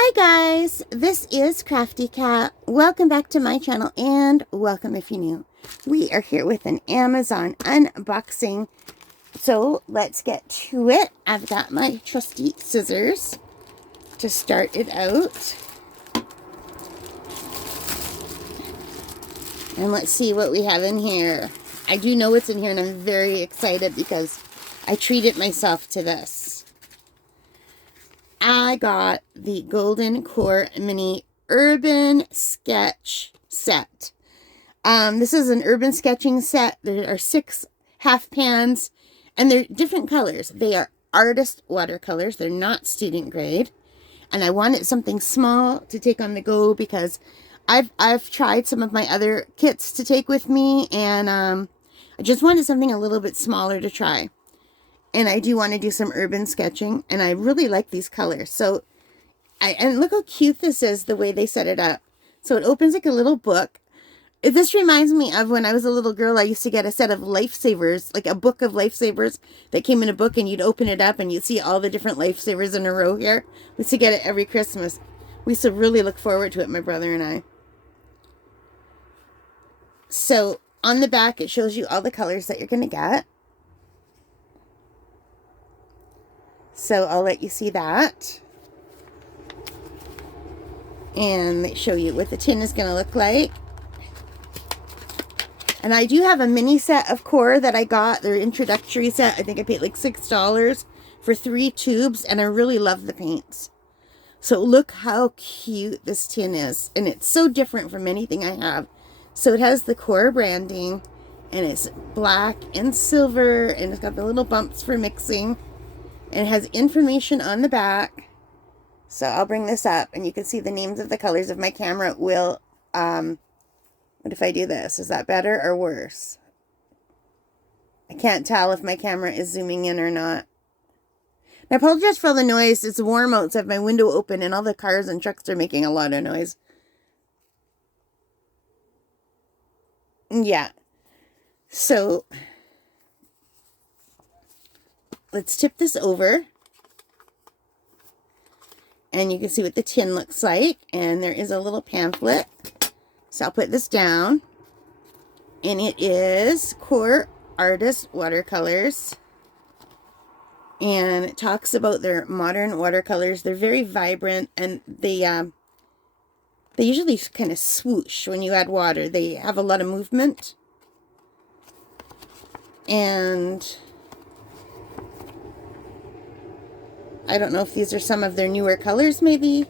Hi guys, this is Crafty Cat. Welcome back to my channel and welcome if you're new. We are here with an Amazon unboxing. So let's get to it. I've got my trusty scissors to start it out. And let's see what we have in here. I do know what's in here and I'm very excited because I treated myself to this. I got the Golden Core Mini Urban Sketch Set. This is an urban sketching set. There are 6 half pans and they're different colors. They are artist watercolors. They're not student grade. And I wanted something small to take on the go because I've tried some of my other kits to take with me, and I just wanted something a little bit smaller to try. And I do want to do some urban sketching, and I really like these colors. So, and look how cute this is, the way they set it up. So it opens like a little book. This reminds me of when I was a little girl, I used to get a set of lifesavers, like a book of lifesavers that came in a book, and you'd open it up and you'd see all the different lifesavers in a row here. We used to get it every Christmas. We used to really look forward to it, my brother and I. So on the back, it shows you all the colors that you're going to get. So I'll let you see that. And they show you what the tin is going to look like. And I do have a mini set of QoR that I got. Their introductory set. I think I paid like $6 for 3 tubes. And I really love the paints. So look how cute this tin is. And it's so different from anything I have. So it has the QoR branding. And it's black and silver. And it's got the little bumps for mixing. And it has information on the back. So I'll bring this up and you can see the names of the colors. If my camera will, what if I do this? Is that better or worse? I can't tell if my camera is zooming in or not. I apologize for all the noise. It's warm out, so I have my window open and all the cars and trucks are making a lot of noise. Yeah. So let's tip this over. And you can see what the tin looks like. And there is a little pamphlet. So I'll put this down. And it is QoR Artist Watercolors. And it talks about their modern watercolors. They're very vibrant. And they usually kind of swoosh when you add water. They have a lot of movement. And I don't know if these are some of their newer colors, maybe.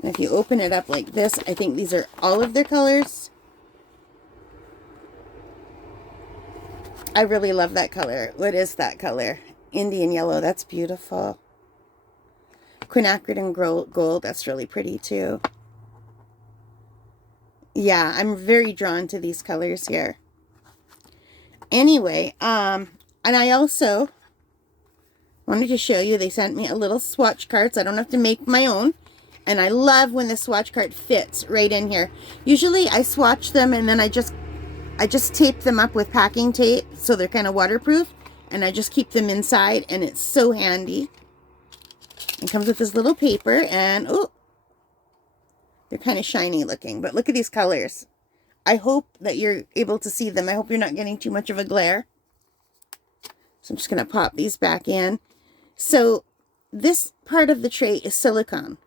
And if you open it up like this, I think these are all of their colors. I really love that color. What is that color? Indian yellow. That's beautiful. Quinacridone gold. That's really pretty too. Yeah, I'm very drawn to these colors here. Anyway, and I also wanted to show you, they sent me a little swatch card so I don't have to make my own. And I love when the swatch card fits right in here. Usually I swatch them and then I just tape them up with packing tape so they're kind of waterproof. And I just keep them inside and it's so handy. It comes with this little paper and, oh, they're kind of shiny looking. But look at these colors. I hope that you're able to see them. I hope you're not getting too much of a glare. So I'm just going to pop these back in. So this part of the tray is silicone.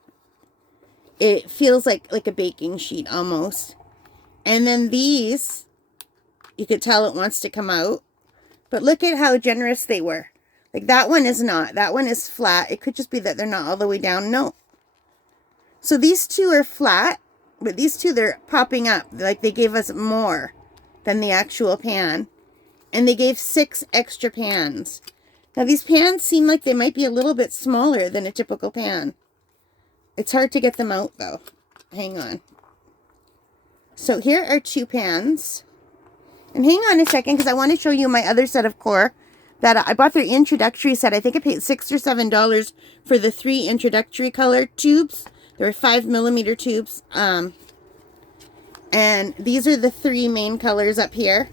It feels like a baking sheet almost. And then these, you could tell it wants to come out. But look at how generous they were. Like that one is not. That one is flat. It could just be that they're not all the way down. No. So these two are flat. But these two, they're popping up. Like they gave us more than the actual pan. And they gave 6 extra pans. Now these pans seem like they might be a little bit smaller than a typical pan. It's hard to get them out though. Hang on. So here are 2 pans. And hang on a second because I want to show you my other set of QoR that I bought their introductory set. I think I paid $6 or $7 for the 3 introductory color tubes. There were 5mm tubes. And these are the 3 main colors up here.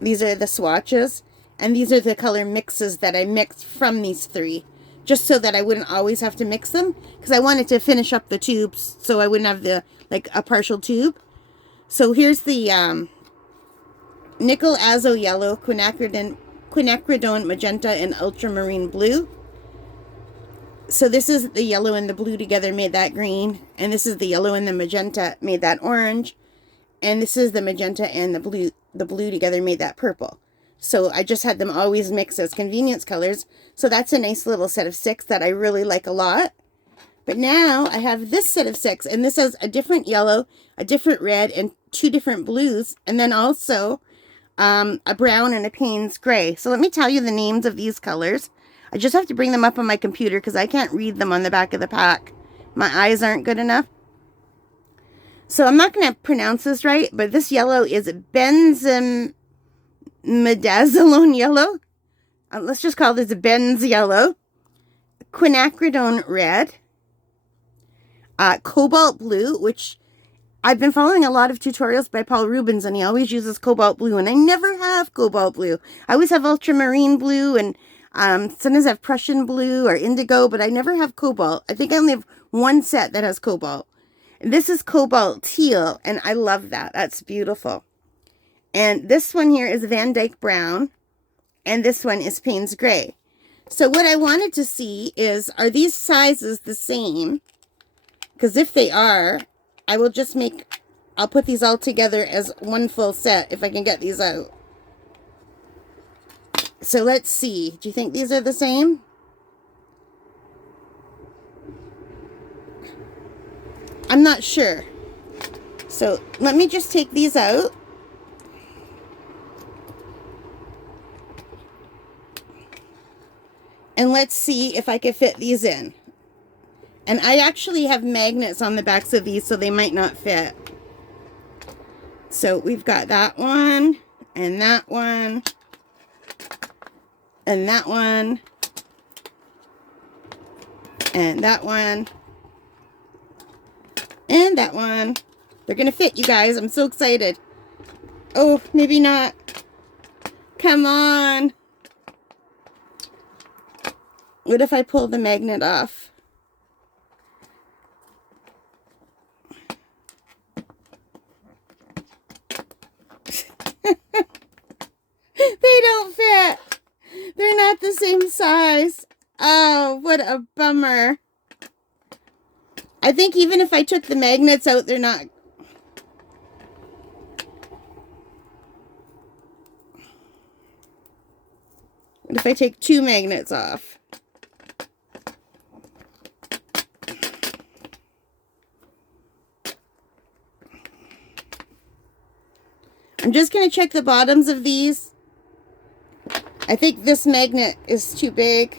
These are the swatches. And these are the color mixes that I mixed from these 3. just so that I wouldn't always have to mix them, because I wanted to finish up the tubes so I wouldn't have the like a partial tube. So here's the nickel azo yellow, quinacridone magenta, and ultramarine blue. So this is the yellow and the blue together made that green, and this is the yellow and the magenta made that orange, and this is the magenta and the blue together made that purple. So I just had them always mix as convenience colors. So that's a nice little set of 6 that I really like a lot. But now I have this set of 6, and this has a different yellow, a different red, and 2 different blues, and then also a brown and a Payne's gray. So let me tell you the names of these colors. I just have to bring them up on my computer because I can't read them on the back of the pack. My eyes aren't good enough. So I'm not going to pronounce this right, but this yellow is benzimidazoline yellow. Let's just call this benz yellow. Quinacridone red. Cobalt blue, which I've been following a lot of tutorials by Paul Rubens, and he always uses cobalt blue, and I never have cobalt blue. I always have ultramarine blue, and sometimes I have Prussian blue or indigo, but I never have cobalt. I think I only have one set that has cobalt. This is cobalt teal, and I love that. That's beautiful. And this one here is Van Dyke brown, and this one is Payne's gray. So what I wanted to see is, are these sizes the same? Because if they are, I will just I'll put these all together as one full set if I can get these out. So let's see. Do you think these are the same? I'm not sure. So let me just take these out. And let's see if I can fit these in. And I actually have magnets on the backs of these, so they might not fit. So we've got that one, and that one, and that one, and that one, and that one. They're going to fit, you guys. I'm so excited. Oh, maybe not. Come on. What if I pull the magnet off? They don't fit. They're not the same size. Oh, what a bummer. I think even if I took the magnets out, they're not. What if I take 2 magnets off? I'm just going to check the bottoms of these. I think this magnet is too big.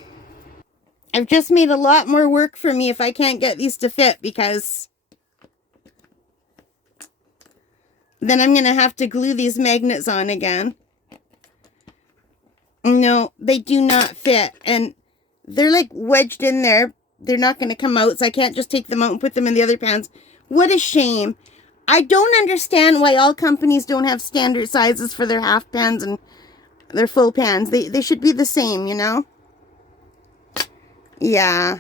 I've just made a lot more work for me if I can't get these to fit, because then I'm going to have to glue these magnets on again. No, they do not fit. And they're like wedged in there. They're not going to come out, so I can't just take them out and put them in the other pans. What a shame. I don't understand why all companies don't have standard sizes for their half pans and their full pans. They should be the same, you know? Yeah.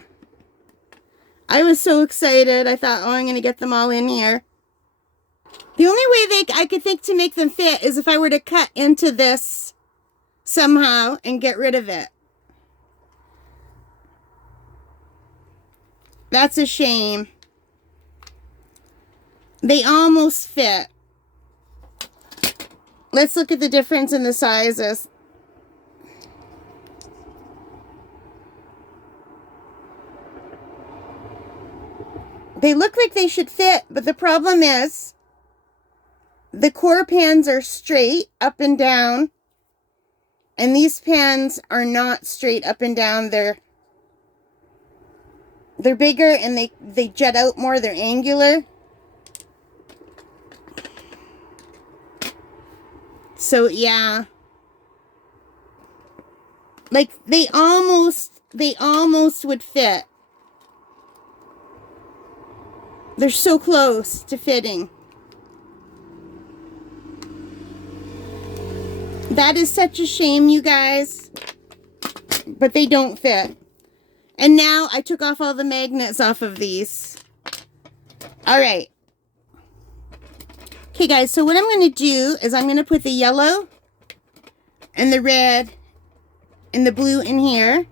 I was so excited. I thought, oh, I'm going to get them all in here. The only way I could think to make them fit is if I were to cut into this somehow and get rid of it. That's a shame. They almost fit. Let's look at the difference in the sizes. They look like they should fit, but the problem is the QoR pans are straight up and down, and these pans are not straight up and down. They're bigger and they jet out more. They're angular. So yeah, like they almost would fit. They're so close to fitting. That is such a shame, you guys. But they don't fit. And now I took off all the magnets off of these. All right. Okay, guys, so what I'm going to do is I'm going to put the yellow and the red and the blue in here.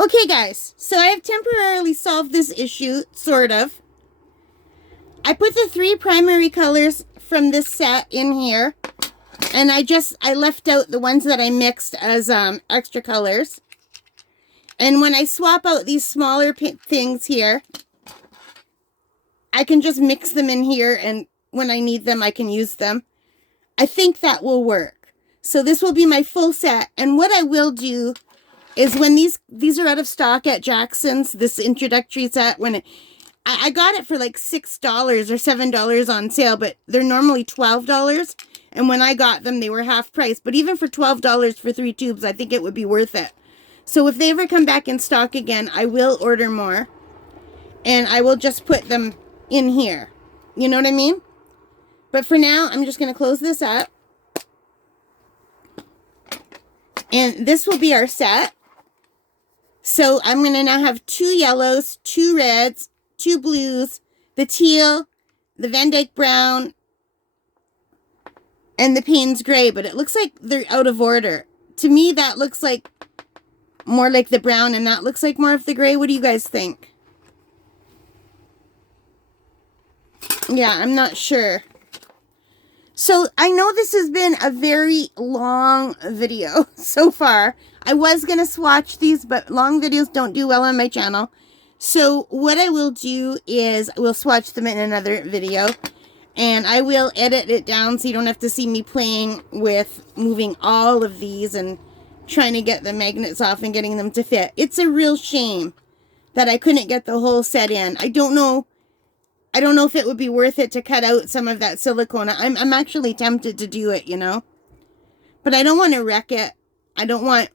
Okay, guys, so I have temporarily solved this issue, sort of. I put the 3 primary colors from this set in here, and I left out the ones that I mixed as extra colors. And when I swap out these smaller things here, I can just mix them in here, and when I need them, I can use them. I think that will work. So this will be my full set, and what I will do is when these are out of stock at Jackson's, this introductory set, when I got it for like $6 or $7 on sale, but they're normally $12. And when I got them, they were half price. But even for $12 for 3 tubes, I think it would be worth it. So if they ever come back in stock again, I will order more. And I will just put them in here. You know what I mean? But for now, I'm just going to close this up. And this will be our set. So I'm going to now have 2 yellows, 2 reds, 2 blues, the teal, the Van Dyke brown, and the Payne's gray. But it looks like they're out of order. To me, that looks like more like the brown, and that looks like more of the gray. What do you guys think? Yeah, I'm not sure. So I know this has been a very long video so far. I was going to swatch these, but long videos don't do well on my channel. So what I will do is I will swatch them in another video. And I will edit it down so you don't have to see me playing with moving all of these and trying to get the magnets off and getting them to fit. It's a real shame that I couldn't get the whole set in. I don't know if it would be worth it to cut out some of that silicone. I'm actually tempted to do it, you know. But I don't want to wreck it. I don't want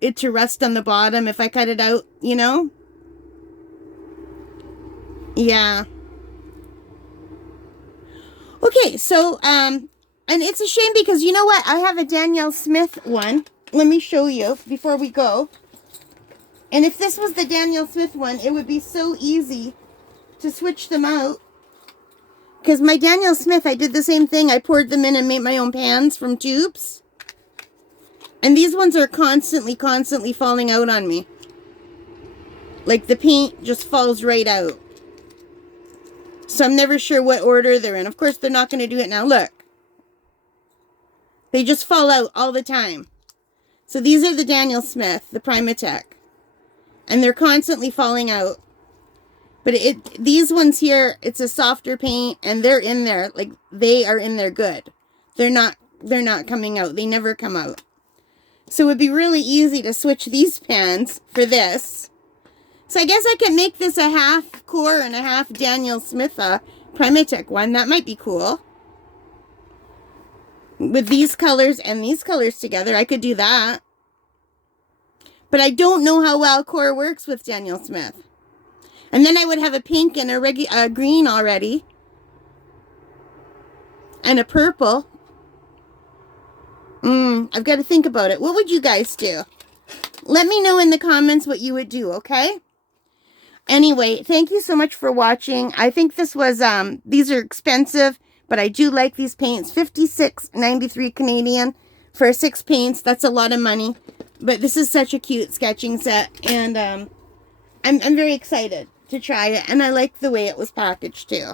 it to rust on the bottom if I cut it out, you know. Yeah. Okay, so, and it's a shame because you know what? I have a Danielle Smith one. Let me show you before we go. And if this was the Danielle Smith one, it would be so easy to switch them out. Because my Danielle Smith, I did the same thing. I poured them in and made my own pans from tubes. And these ones are constantly falling out on me. Like the paint just falls right out. So I'm never sure what order they're in. Of course, they're not going to do it now. Look. They just fall out all the time. So these are the Danielle Smith, the Primatech. And they're constantly falling out. But these ones here, it's a softer paint, and they're in there. Like, they are in there good. They're not coming out. They never come out. So it would be really easy to switch these pans for this. So I guess I could make this a half QoR and a half Danielle Smith Primatech one. That might be cool. With these colors and these colors together, I could do that. But I don't know how well QoR works with Danielle Smith. And then I would have a pink and a green already. And a purple. I've got to think about it. What would you guys do? Let me know in the comments what you would do, okay? Anyway, thank you so much for watching. I think this was, these are expensive, but I do like these paints. $56.93 Canadian for 6 paints. That's a lot of money. But this is such a cute sketching set. And I'm very excited to try it. And I like the way it was packaged too.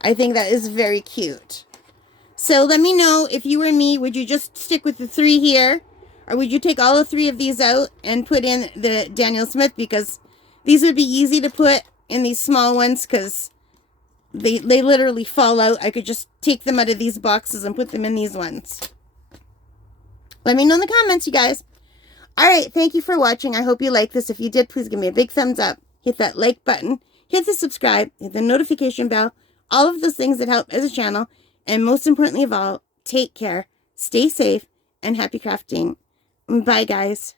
I think that is very cute. So let me know if you were me, would you just stick with the 3 here? Or would you take all 3 of these out and put in the Danielle Smith? Because these would be easy to put in these small ones because they literally fall out. I could just take them out of these boxes and put them in these ones. Let me know in the comments, you guys. Alright, thank you for watching. I hope you liked this. If you did, please give me a big thumbs up. Hit that like button. Hit the subscribe. Hit the notification bell. All of those things that help as a channel. And most importantly of all, take care. Stay safe and happy crafting. Bye, guys.